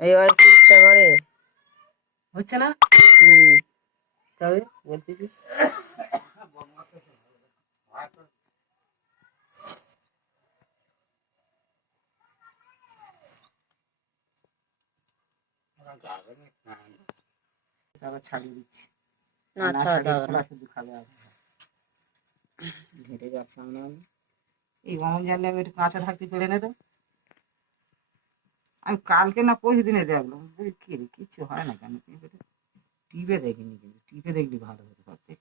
এবার কি ইচ্ছা করে হচ্ছে না? তবে বলতেছিস আবার ছাড়িয়ে দিচ্ছি। না ছাড়াতে হবে না, শুধু খাবে ঘেটে যাচ্ছে আমরা। এই গরম জানলে আমি একটু কাঁচা থাকতে পেরে নে তো। আমি কালকে না পরশু দিনে দেখলাম, কি রে কিছু হয় না কেন? টিপে দেখিনি, কিন্তু টিপে দেখলি ভালো হতো।